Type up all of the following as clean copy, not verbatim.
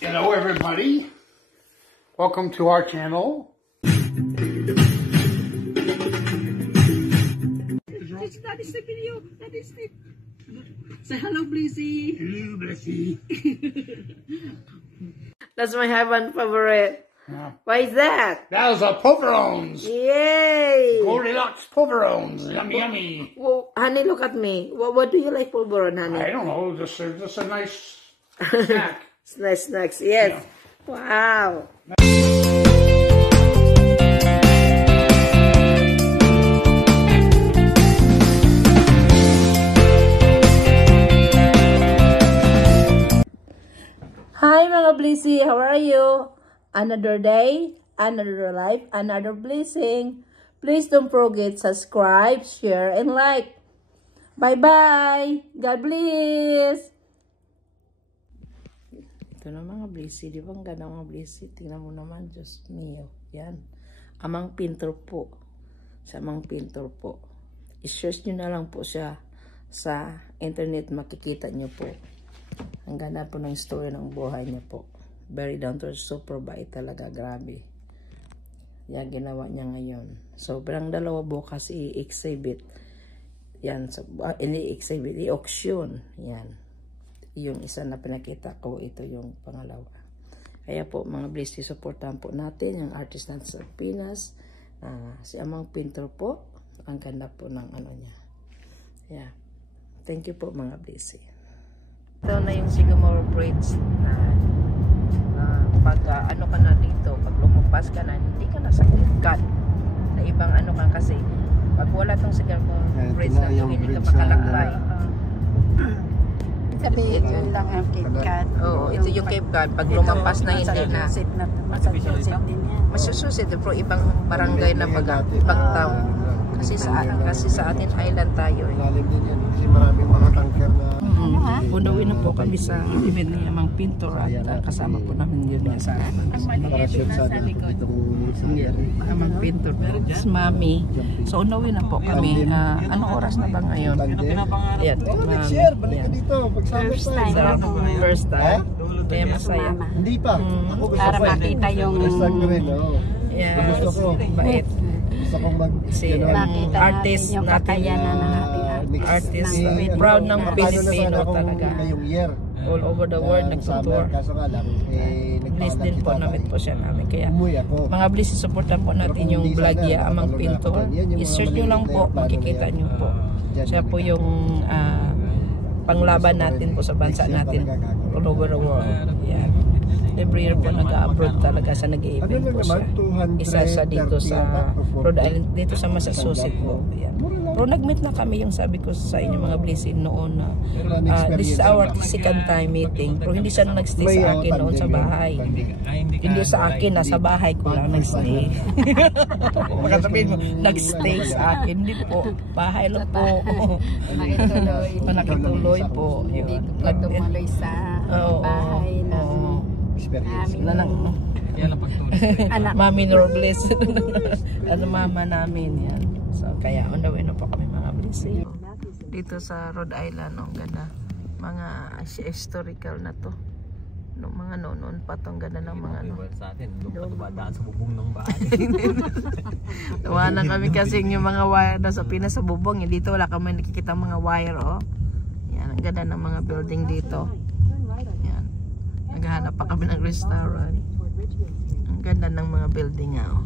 Hello everybody, welcome to our channel. That is the video, that is it. Say hello, Blissy. Hello, Blissy. That's my heaven favorite. Yeah. Why is that? That was a Poverones. Yay! Goldilocks Poverones. Yummy, yummy. Well, honey, look at me. What do you like Pulveron, honey? I don't know, just a nice snack. Snacks, yes. Yeah. Wow. Hi mga Blissy, how are you? Another day, another life, another blessing. Please don't forget subscribe, share, and like. Bye-bye. God bless. Ito na mga Blissy. Di ba ang ganda mga Blissy? Tingnan mo naman. Diyos mio. Yan. Amang Pintor po. Sa Amang Pintor po. I-search nyo na lang po siya sa internet. Makikita nyo po. Ang ganda po ng story ng buhay niya po. Very down to earth. Super bait talaga. Grabe. Yan ginawa niya ngayon. So, parang dalawa bukas i-exhibit. Yan. So, ini-exhibit. I-auction. Yan. Yung isa na pinakita ko, ito yung pangalawa. Kaya po, mga Blissy, supportan po natin yung artist natin sa Pinas. Si Amang Pintor po. Ang ganda po ng ano niya. Yeah. Thank you po, mga Blissy. Ito na yung Sycamore Bridge na pag ano ka na dito, pag lumabas ka na, hindi ka na sa cut. Na ibang ano ka kasi, pag wala tong Sycamore Bridge na ito, hindi ka makalakbay. Sabihin yun lang ang Cape Cod. Oo, ito yung Cape Cod. Pag lumampas na hindi na. Massachusetts din yan. Massachusetts, pero ibang barangay na baga, ibang town. Kasi sa atin island tayo. Lalim din yan. Kasi maraming mga tanker na... Unawin na po kami sa event ni Amang Pintor at kasama po namin yun sa Parachute sa likod. Amang Pintor. It's Mami. So unawin na po kami. Anong oras na ba ngayon? Yan. Next year, balik ka dito. First time. First time. Kaya masaya. Hindi pa. Para makita yung... First time ko rin, oo. Yeah. Gusto ko. Bait. Gusto kong mag... Makita artist natin yung kakayanan ng ating artist. Proud ng Pilipino talaga. Ngayong year. All over the world nagtutour. Kaso nga lang, Bless din po namin po siya namin. Kaya umuwi ako. mga Blissy, supportan po natin yung vlog niya, Amang Pintor. I-search nyo lang po, makikita nyo po. Siya po yung panglaban natin po sa bansa natin all over the world. Yeah. Every year po nag-abroad talaga sa nag-i-event po siya. Isa sa dito sa Rhode Island, dito sa Massachusetts po. Yan. Pero nag-meet na kami, yung sabi ko sa inyo mga Blissy noon na this is our second time meeting. Pero hindi siya nag-stay sa akin noon sa bahay. Hindi sa akin, nasa bahay ko lang nag-stay. Baka sabihin mo, nag-stay sa akin. Hindi po, bahay lang po. Nakituloy po. Dito pa tumuloy sa bahay ng anak. Mami Norbles. Ano mama namin yan. So kaya unawin na po kami mga Blissy. Dito sa Rhode Island, ang ganda. Mga historical na to. No, mga noon pa tong ganda ng mga ano. Sa atin, doon pa daan sa bubong ng bahay. Tawa na kami kasi yung mga wire na sa Pinas sa bubong. Dito wala kami nakikita mga wire, oh. Yan, ang ganda ng mga building dito. Yan. Naghahanap pa kami ng restaurant. Ang ganda ng mga building nga, oh.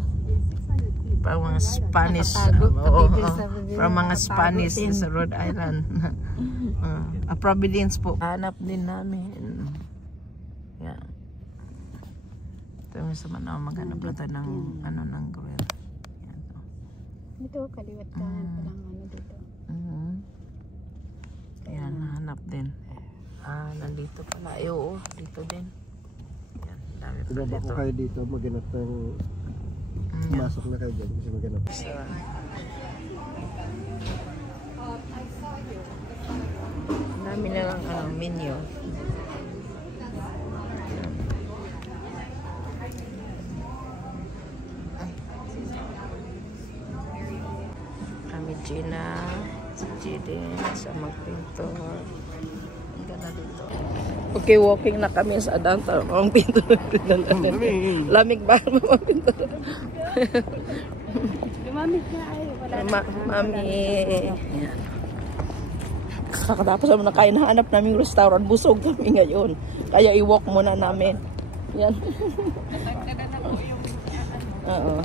Parang mga Spanish. Parang mga Spanish sa Rhode Island. Providence po. Hanap din namin. Yan. Ito yung sa mga maghanap natin ng ano ng grill. Yan, oh. Ito, kaliwat ka palang ano dito. Yan, hanap din. Nandito pala. Oo, dito din. Yan, dami pa Tumaba ko dito. kayo dito, maganap ng... Masok na kayo dyan kasi maganap. Dami na lang menu. Kami Gina, si Jidin, sa Amang Pintor. Ang ganda dito. Okay, walking na kami sa downtown. Ang pinto. Lamig ba? Ang pinto. Lumamig na ay. Wala na. Mami. Yan. Kakatapos naman na kain, hanap naming restaurant. Busog kami ngayon. Kaya i-walk muna namin. Yan. Oo.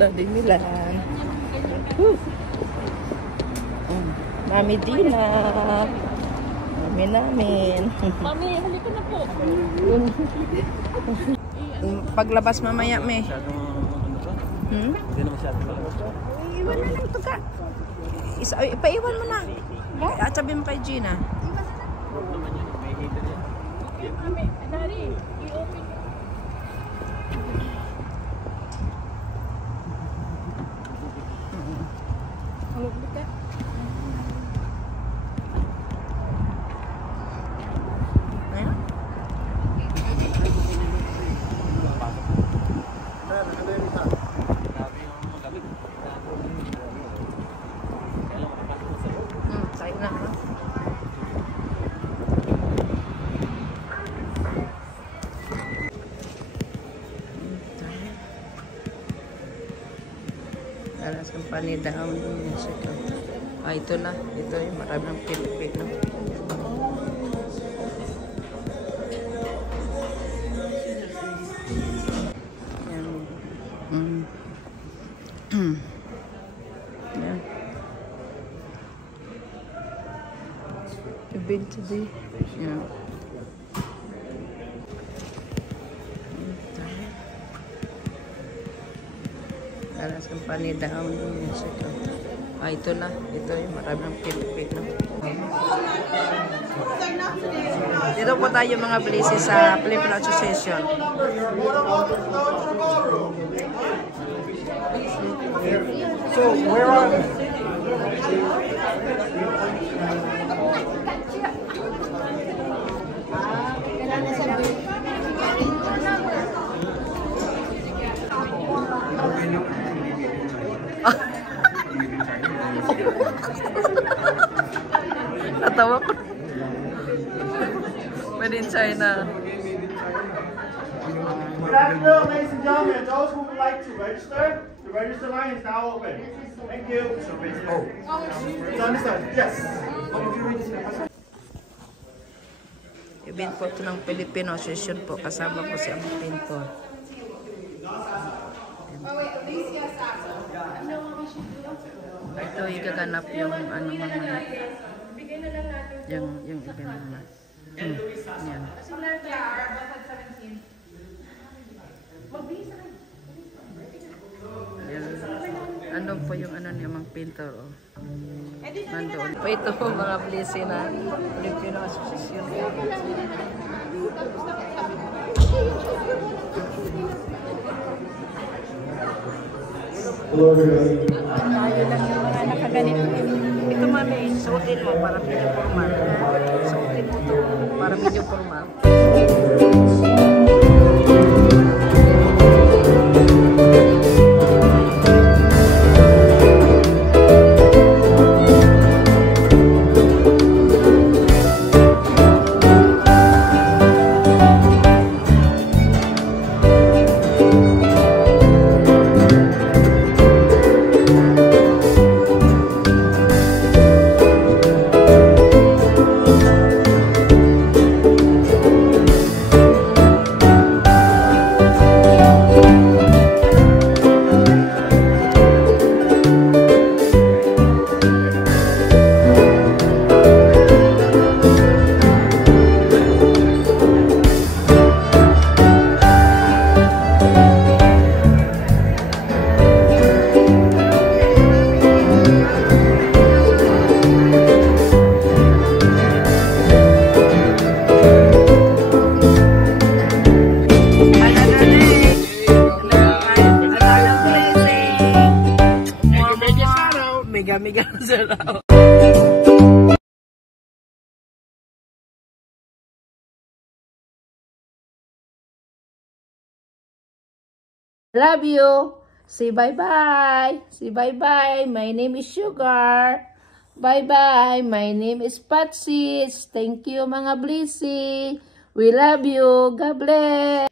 Daddy Milan. Mami Dina. Mami namin. Mami, halika na po. Paglabas mamaya, me. Hindi na masyado malabas. Iwan na lang ito ka. Ipaiwan mo na. At sabi mo kay Gina. Mami, Daddy, i-open. Halika. Ayan. Sa'yo na. Alas company down. Yes, ito. Ito na. Ito yung maraming Pilipino. Yan. Yan. You've been today? Yeah. Alas company down. Yes, ito. Ito na. Ito yung maraming Pilipino. Dito po tayo mga blisi sa Filipino Association. So, where are Natawa ko. Made in China. Good afternoon, ladies and gentlemen. Those who would like to register, the register line is now open. Thank you. Oh, it's understood. Yes. Event po ito ng Filipino Association po. Kasama po si Amang Pinto. Ito igaganap yung ano mga yung event na. Yan. Ano po yung ano ni Amang Pintor, oh. Nandoon po ito po mga blessing na Filipino Association. Tayo lang yung mga nakaganito. Ito mami, suotin mo para medyo formal. Suotin mo to para medyo formal. Mega sarap. Love you. Say bye-bye. Say bye-bye. My name is Sugar. Bye-bye. My name is Patsis. Thank you mga Blissy. We love you. God bless.